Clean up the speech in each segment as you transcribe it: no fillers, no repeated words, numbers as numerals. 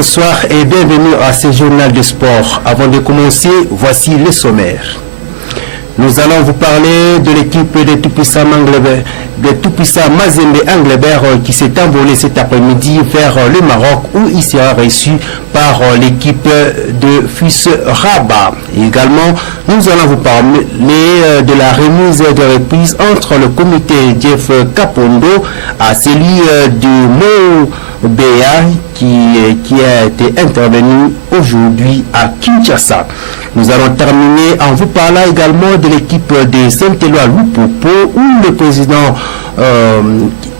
Bonsoir et bienvenue à ce journal de sport. Avant de commencer, voici le sommaire. Nous allons vous parler de l'équipe de Tout-Puissant Mazembe Anglebert qui s'est envolée cet après-midi vers le Maroc où il sera reçu par l'équipe de FUS Rabat. Également, nous allons vous parler de la remise de reprise entre le comité Jeff Kapondo à celui du Mou-Béa qui a été intervenu aujourd'hui à Kinshasa. Nous allons terminer en vous parlant également de l'équipe de Saint-Éloi Lupopo où le président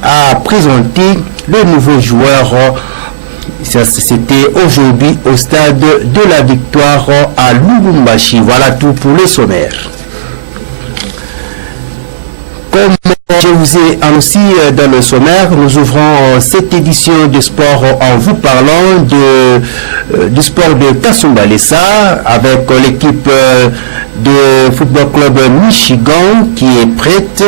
a présenté le nouveau joueur. C'était aujourd'hui au stade de la Victoire à Lubumbashi. Voilà tout pour le sommaire. Comme je vous ai annoncé dans le sommaire, nous ouvrons cette édition de sport en vous parlant du sport de Kasumbalesa avec l'équipe de Football Club Michigan qui est prête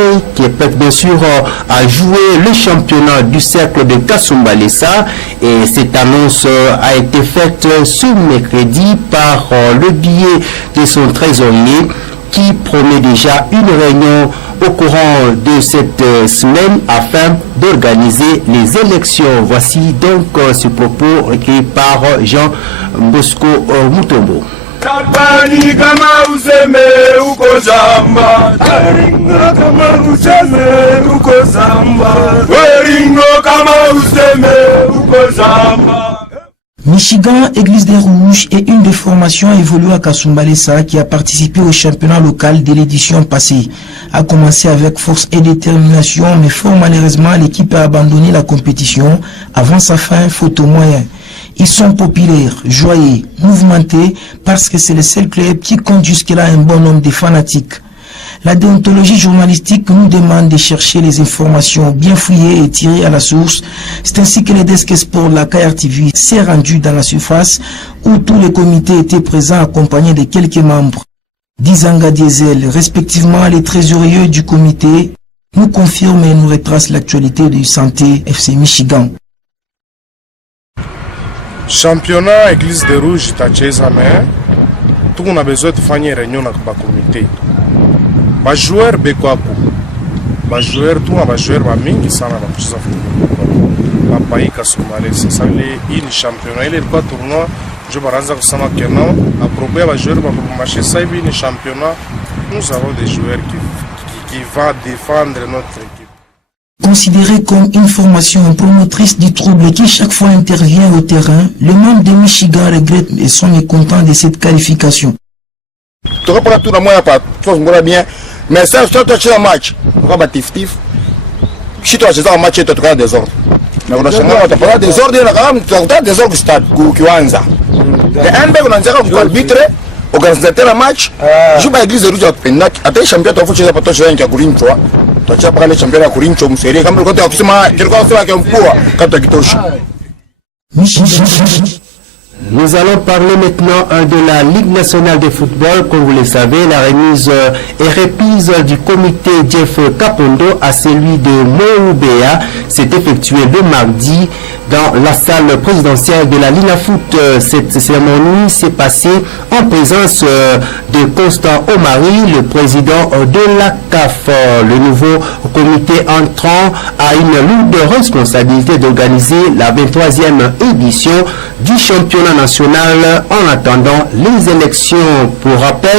bien sûr à jouer le championnat du cercle de Kasumbalesa, et cette annonce a été faite ce mercredi par le biais de son trésorier qui promet déjà une réunion au courant de cette semaine afin d'organiser les élections. Voici donc ce propos recueilli par Jean Bosco Mutombo. Michigan, Église des Rouges est une des formations évoluées à Kasumbalesa qui a participé au championnat local de l'édition passée. A commencé avec force et détermination, mais fort malheureusement, l'équipe a abandonné la compétition avant sa fin faute aux moyens. Ils sont populaires, joyeux, mouvementés parce que c'est le seul club qui compte jusque-là un bon nombre de fanatiques. La déontologie journalistique nous demande de chercher les informations bien fouillées et tirées à la source. C'est ainsi que le desk sport de la KRTV s'est rendu dans la surface où tous les comités étaient présents accompagnés de quelques membres. Dizanga Diesel, respectivement les trésoriers du comité, nous confirment et nous retracent l'actualité du Santé FC Michigan. Championnat Église des Rouges tacheza mais tout on a besoin de faire une réunion avec le comité. Les joueurs bekwapo, les joueurs tout les joueurs mingi sana na kucheza football. La pays Kasumbalesa ça le in championnat il est pas tournoi je baranza kusema keno approprié les joueurs ba marcher ça il championnat nous avons des joueurs qui va défendre notre équipe. Considéré comme une formation promotrice du trouble qui chaque fois intervient au terrain, le membre de Michigan regrette et sont mécontents de cette qualification. Tu reprends tout le monde pas, faut bien. Mais ça, si tu as un match, tu vas battre tif. Si tu as un match, tu as des ordres. Mais on a changé, tu as des ordres, tu as des ordres stade, Kuanza. Le NB, on a dit que l'arbitre, organisateur un match, joue à l'église de Rouge à Pennac, à tes champions, tu as fait pour toi, tu as courir, tu vois. Tu as parlé champion à courir, tu as serré, comme quand tu as fait un poids, quand tu as quitté. Nous allons parler maintenant de la Ligue nationale de football. Comme vous le savez, la remise et reprise du comité Jeff Kapondo à celui de Mou-Béa s'est effectuée le mardi dans la salle présidentielle de la Lina Foot. Cette cérémonie s'est passée en présence de Constant Omari, le président de la CAF. Le nouveau comité entrant a une lourde responsabilité d'organiser la 23e édition du championnat national en attendant les élections. Pour rappel,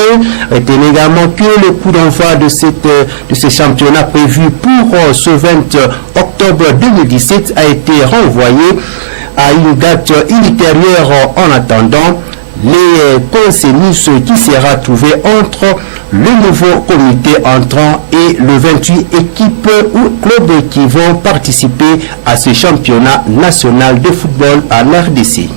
retenez également que le coup d'envoi de ce championnat prévu pour ce 20 octobre 2017 a été renvoyé à une date ultérieure en attendant les consensus qui sera trouvé entre le nouveau comité entrant et le 28 équipes ou clubs qui vont participer à ce championnat national de football à l'RDC.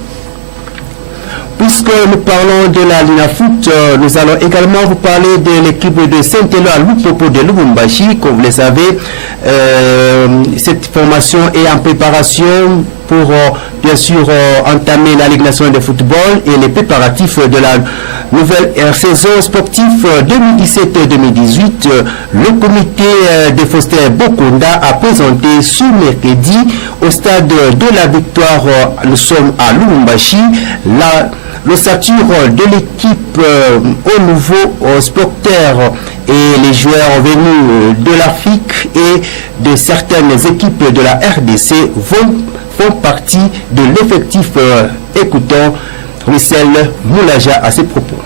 Puisque nous parlons de la Lina Foot, nous allons également vous parler de l'équipe de Saint-Éloi Lupopo de Lubumbashi. Comme vous le savez, cette formation est en préparation pour bien sûr entamer la Ligue nationale de football et les préparatifs de la nouvelle saison sportive 2017-2018, le comité de Faustin Bokonda a présenté ce mercredi au stade de la Victoire, nous sommes à Lubumbashi, l'ossature de l'équipe au nouveau sporteur et les joueurs venus de l'Afrique et de certaines équipes de la RDC font partie de l'effectif. Écoutons Russell Moulaja à ses propos.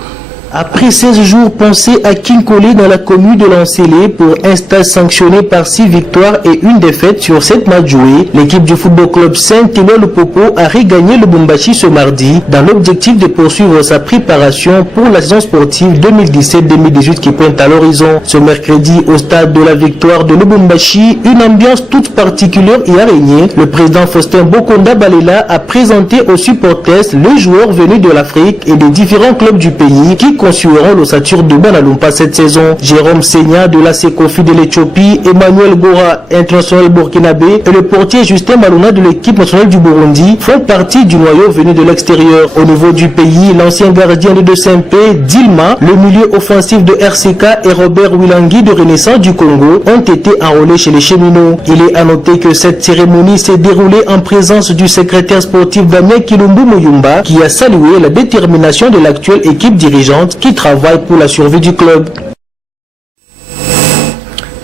Après 16 jours pensés à Kinkole dans la commune de Lancélé pour un stade sanctionné par 6 victoires et une défaite sur 7 matchs joués, l'équipe du football club Saint-Éloi-le-Popo a regagné le Lubumbashi ce mardi dans l'objectif de poursuivre sa préparation pour la saison sportive 2017-2018 qui pointe à l'horizon. Ce mercredi au stade de la Victoire de Lubumbashi, une ambiance toute particulière y a régné. Le président Faustin Bokonda Balela a présenté aux supporters les joueurs venus de l'Afrique et des différents clubs du pays qui conçuront l'ossature de Banalumpa cette saison. Jérôme Seigna de la Sekofi de l'Éthiopie, Emmanuel Gora, international burkinabé, et le portier Justin Maluna de l'équipe nationale du Burundi font partie du noyau venu de l'extérieur. Au niveau du pays, l'ancien gardien de Saint-Pé, Dilma, le milieu offensif de RCK et Robert Wilangui de Renaissance du Congo ont été enrôlés chez les cheminots. Il est à noter que cette cérémonie s'est déroulée en présence du secrétaire sportif Damien Kilumbu Muyumba qui a salué la détermination de l'actuelle équipe dirigeante qui travaille pour la survie du club.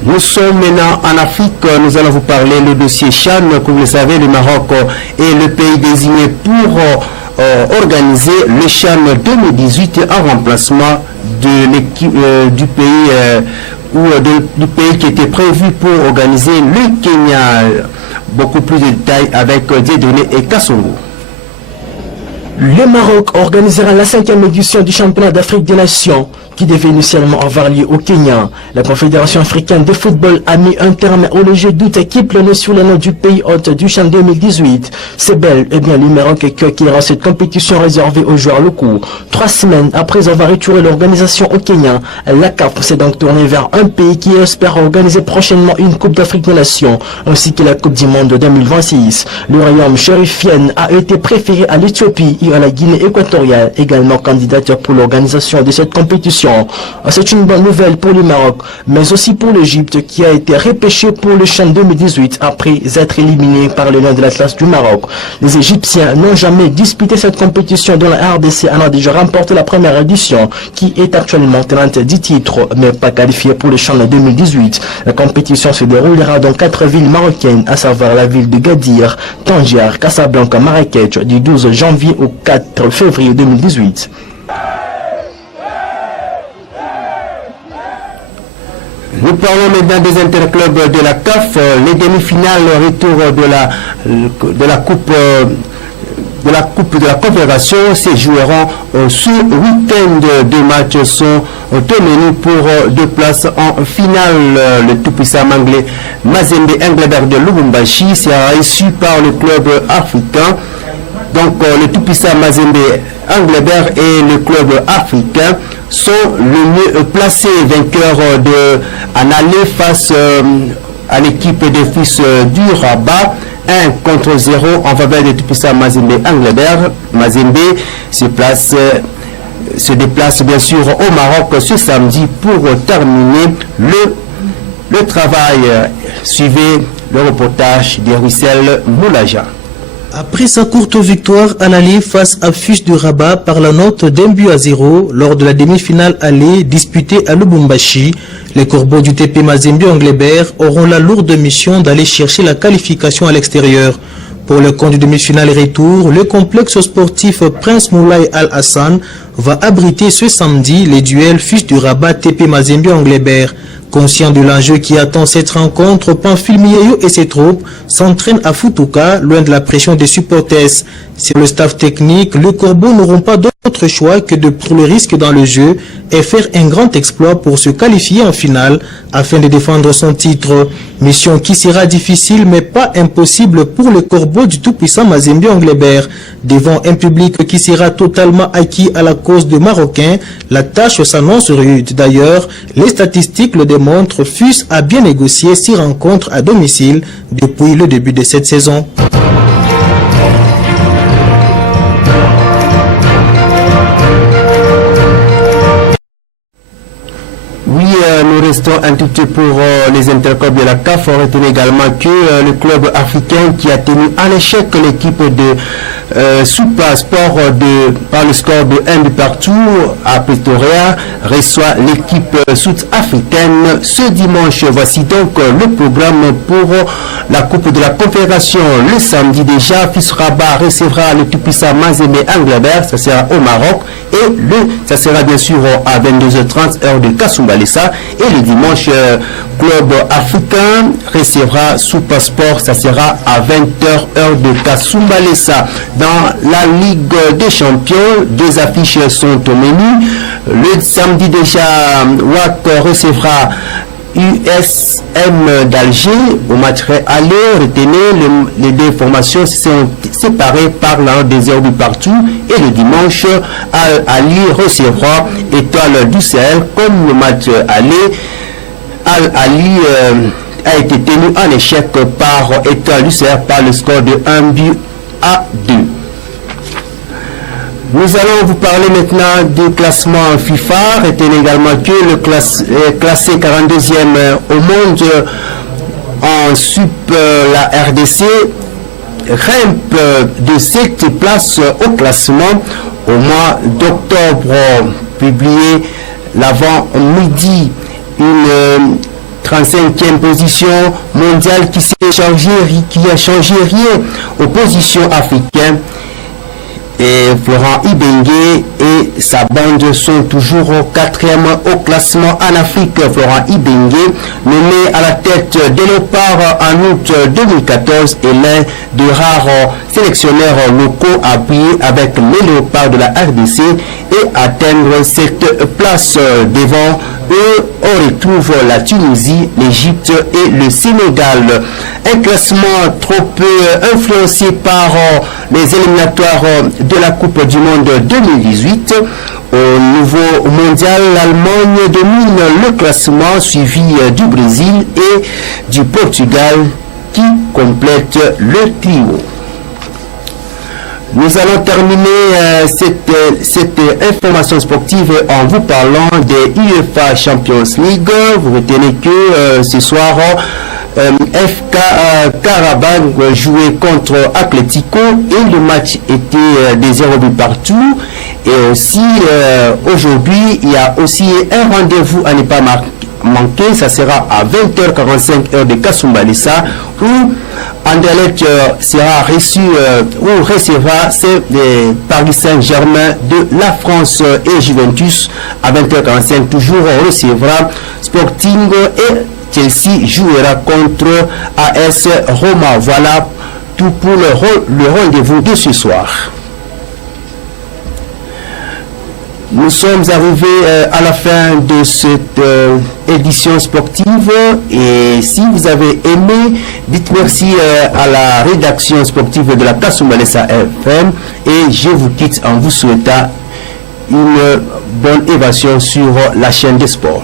Nous sommes maintenant en Afrique, nous allons vous parler le dossier Chan. Comme vous le savez, le Maroc est le pays désigné pour organiser le Chan 2018 en remplacement de l'équipe du pays du pays qui était prévu pour organiser le Kenya. Beaucoup plus de détails avec Dieudonné et Kassongo. Le Maroc organisera la 5e édition du championnat d'Afrique des Nations qui devait initialement avoir lieu au Kenya. La Confédération africaine de football a mis un terme au léger doute qui planait sur le nom du pays hôte du Chan 2018. C'est bel et bien le Maroc qui rend cette compétition réservée aux joueurs locaux. 3 semaines après avoir retiré l'organisation au Kenya, la CAF s'est donc tournée vers un pays qui espère organiser prochainement une Coupe d'Afrique des Nations ainsi que la Coupe du Monde 2026. Le royaume chérifien a été préféré à l'Éthiopie et à la Guinée équatoriale, également candidate pour l'organisation de cette compétition. C'est une bonne nouvelle pour le Maroc, mais aussi pour l'Égypte qui a été repêché pour le Chan 2018 après être éliminé par le Lion de l'Atlas du Maroc. Les Égyptiens n'ont jamais disputé cette compétition dont la RDC en a déjà remporté la première édition, qui est actuellement tenante 10 titres, mais pas qualifiée pour le Chan 2018. La compétition se déroulera dans 4 villes marocaines, à savoir la ville de Gadir, Tanger, Casablanca, Marrakech, du 12 janvier au 4 février 2018. Nous parlons maintenant des interclubs de la CAF. Les demi-finales retour de la Coupe de la Confédération se joueront ce week-end. 2 matchs sont tenus pour 2 places en finale. Le tout-puissant anglais Mazembe Englebert de Lubumbashi sera issu par le club africain. Donc le tout-puissant Mazembe Englebert et le club africain sont le mieux placés, vainqueurs en aller face à l'équipe des fils du Rabat. 1-0 en faveur du tout-puissant Mazembe Englebert. Mazembe se déplace bien sûr au Maroc ce samedi pour terminer le travail. Suivez le reportage de Russell Moulaja. Après sa courte victoire à l'aller face à FUS de Rabat par la note d'1-0 lors de la demi-finale aller disputée à Lubumbashi, les Corbeaux du TP Mazembe Englebert auront la lourde mission d'aller chercher la qualification à l'extérieur. Pour le compte du demi-finale retour, le complexe sportif Prince Moulay Al-Hassan va abriter ce samedi les duels FUS du Rabat TP Mazembe Englebert. Conscient de l'enjeu qui attend cette rencontre, Pamphile Mieyo et ses troupes s'entraînent à Futuka, loin de la pression des supporters. Sur le staff technique, les Corbeaux n'auront pas d'autre choix que de prendre le risque dans le jeu et faire un grand exploit pour se qualifier en finale afin de défendre son titre. Mission qui sera difficile mais pas impossible pour le Corbeau du tout-puissant Mazembe Englebert. Devant un public qui sera totalement acquis à la cause des Marocains, la tâche s'annonce rude. D'ailleurs, les statistiques le démontrent, FUS a bien négocié 6 rencontres à domicile depuis le début de cette saison. restons un tout petit peu pour les interclubs de la CAF. Retenez également que le club africain qui a tenu en échec l'équipe de Super Sport par le score de 1 but partout à Pretoria reçoit l'équipe sud-africaine ce dimanche. Voici donc le programme pour la Coupe de la Confédération. Le samedi déjà, FUS Rabat recevra le tout-puissant Mazembe Angleterre, ça sera au Maroc, et ça sera bien sûr à 22h30 heure de Kasumbalesa, et le dimanche club africain recevra Super Sport, ça sera à 20h heure de Kasumbalesa. Dans la Ligue des Champions, deux affiches sont au menu. Le samedi déjà, WAC recevra USM d'Alger au match aller. Retenez, les deux formations sont séparées par l'un des heures partout, et le dimanche Ali recevra Étoile du Sahel. Comme le match aller, Ali a été tenu en échec par Étoile du Sahel par le score de 1 but à 2. Nous allons vous parler maintenant du classement FIFA. Retenez également que le classé 42e au monde en Sup, la RDC grimpe de 7 places au classement. Au mois d'octobre, publié l'avant-midi, une 35e position mondiale qui a changé rien aux positions africaines. Et Florent Ibenge et sa bande sont toujours au 4e au classement en Afrique. Florent Ibenge, nommé à la tête des Léopards en août 2014, est l'un des rares sélectionneurs locaux à briller avec les Léopards de la RDC et atteindre cette place. Devant eux, on retrouve la Tunisie, l'Égypte et le Sénégal. Un classement trop peu influencé par les éliminatoires de la Coupe du Monde 2018. Au niveau mondial, l'Allemagne domine le classement, suivi du Brésil et du Portugal qui complètent le trio. Nous allons terminer cette information sportive en vous parlant des UEFA Champions League. Vous retenez que ce soir, FK Karabakh jouait contre Atlético et le match était des 0 buts partout. Et aussi, aujourd'hui, il y a aussi un rendez-vous à ne pas manquer. Ça sera à 20h45 heure de Kasumbalesa où Anderlecht sera reçu ou recevra Paris Saint-Germain de la France, et Juventus à 20h45 toujours recevra Sporting et Chelsea jouera contre AS Roma. Voilà tout pour le rendez-vous de ce soir. Nous sommes arrivés à la fin de cette édition sportive, et si vous avez aimé, dites merci à la rédaction sportive de la Kasumbalesa FM, et je vous quitte en vous souhaitant une bonne évasion sur la chaîne des sports.